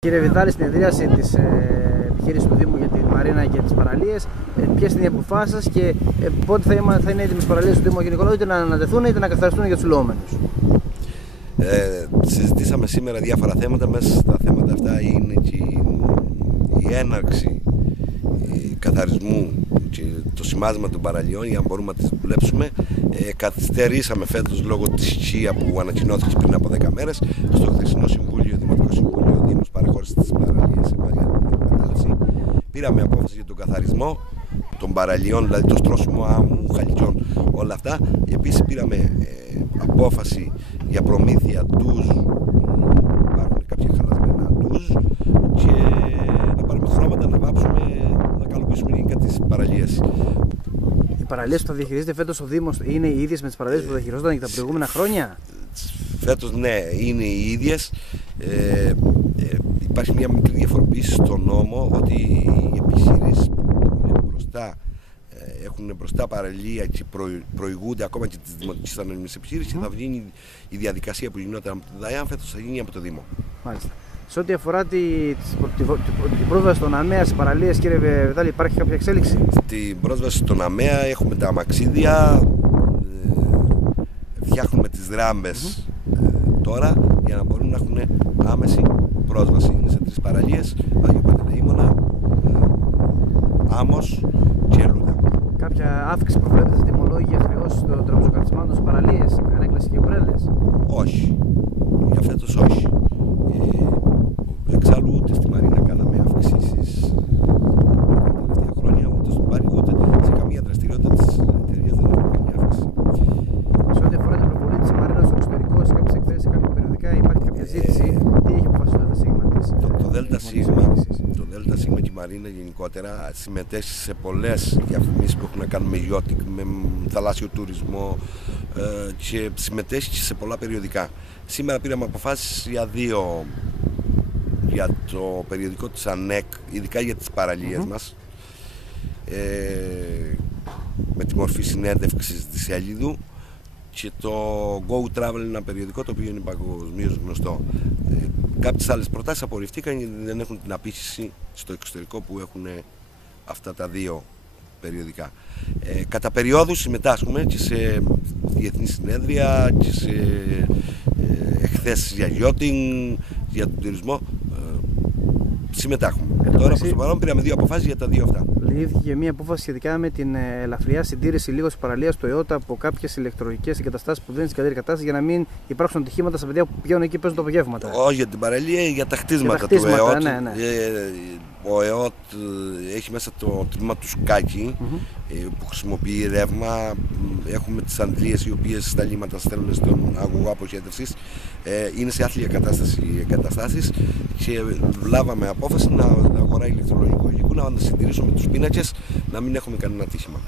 Κύριε Βιδάλη, στην συνεδρίαση της επιχείρησης του Δήμου για τη Μαρίνα και τις παραλίες, ποιες είναι οι αποφάσεις σας και πότε θα είναι έτοιμες οι παραλίες του Δήμου γενικότερα, είτε να ανατεθούν είτε να καθαριστούν για τους λουόμενους? Συζητήσαμε σήμερα διάφορα θέματα. Μέσα στα θέματα αυτά είναι και η έναρξη καθαρισμού και το σημάδισμα των παραλιών για να μπορούμε να τις δουλέψουμε. Καθυστερήσαμε φέτος λόγω της ΣΚΙΑ που ανακοινώθηκε πριν από 10 μέρες. Στο χθεσινό Συμβούλιο, Δημοτικό Συμβούλιο, ο Δήμος παραχώρησε τις παραλίες σε εμάς για την εκμετάλλευση. Πήραμε απόφαση για τον καθαρισμό των παραλιών, δηλαδή το στρώσιμο άμμου, χαλιτζών, όλα αυτά. Επίσης πήραμε απόφαση για προμήθεια ντουζ. Υπάρχουν κάποια χαλασμένα ντουζ και να πάρουμε χρώματα, να βάψουμε, να καλοποιήσουμε γενικά τις παραλίες. Οι παραλίες που θα διαχειρίζεται φέτος ο Δήμος είναι οι ίδιες με τις παραλίες που διαχειριζόταν και τα προηγούμενα χρόνια? Φέτος ναι, είναι οι ίδιες. Υπάρχει μια μικρή διαφοροποίηση στον νόμο ότι οι επιχειρήσεις που είναι μπροστά, έχουν μπροστά παραλία και προηγούνται ακόμα και τις δημοτικές ανώνυμες επιχείρησεις και θα βγει η διαδικασία που γινόταν από την ΔΑΕΑΝ, φέτος θα γίνει από το Δήμο. Μάλιστα. Σε ό,τι αφορά την πρόσβαση στον ΑΜΕΑ στις παραλίες, κύριε Βιδάλη, υπάρχει κάποια εξέλιξη? Στην πρόσβαση στον ΑΜΕΑ έχουμε τα αμαξίδια, φτιάχνουμε τις ράμπες τώρα για να μπορούν να έχουν άμεση πρόσβαση. Είναι σε 3 παραλίες, Άγιο Παντελεήμονα, Άμμος και Λούδα. Κάποια αύξηση προβλέπεται στα τιμολόγια χρεώσεις των τραπεζοκαθισμάτων στις παραλίες, ανέκλαση και ομπρέλες? Όχι, για φέτος όχι. Εξάλλου ούτε στη Μαρίνα κάναμε αυξήσεις τα τελευταία χρόνια, ούτε στον Πάρη, ούτε σε καμία δραστηριότητα της εταιρείας δεν έχουμε κάνει αύξηση. Σε ό,τι αφορά την προβολή της Μαρίνας στο εξωτερικό, σε κάποιες εκθέσεις, σε κάποια περιοδικά, υπάρχει κάποια ζήτηση? Τι έχει αποφασίσει το ΔΣ της? Το ΔΣ και η Μαρίνα γενικότερα συμμετέχει σε πολλές διαφημίσεις που έχουν να κάνουν με γιώτικ, με θαλάσσιο τουρισμό και συμμετέχει και σε πολλά περιοδικά. Σήμερα πήραμε αποφάσεις για το περιοδικό της ΑΝΕΚ, ειδικά για τις παραλίες μας, με τη μορφή συνέντευξης της σελίδου, και το Go Travel, ένα περιοδικό το οποίο είναι παγκοσμίως γνωστό. Κάποιες άλλες προτάσεις απορριφθήκαν γιατί δεν έχουν την απήχηση στο εξωτερικό που έχουν αυτά τα 2 περιοδικά. Κατά περιόδους συμμετάσχουμε και σε διεθνή συνέδρια και σε εκθέσεις για yachting, για τον τουρισμό. Συμμετάχουμε. Τώρα προς το παρόν πήραμε 2 αποφάσεις για τα 2 αυτά. Λήφθηκε και μία απόφαση σχετικά με την ελαφριά συντήρηση λίγο της παραλίας του ΕΟΤΑ από κάποιες ηλεκτρονικές εγκαταστάσεις που δεν είναι στην καλύτερη κατάσταση, για να μην υπάρξουν ατυχήματα στα παιδιά που πηγαίνουν εκεί και παίζουν τα απογεύματα. Όχι για την παραλία, για τα χτίσματα του ΕΟΤ. Ναι. Ο ΕΟΤ έχει μέσα το τμήμα του σκάκι που χρησιμοποιεί ρεύμα. Έχουμε τις αντλίες οι οποίες τα λίμματα στέλνουν στον αγωγό αποχέτευσης. Είναι σε άθλια κατάσταση οι εγκαταστάσεις και λάβαμε απόφαση να αγοράει ηλεκτρολογικό υλικό, να συντηρήσουμε τους πίνακες, να μην έχουμε κανένα ατύχημα.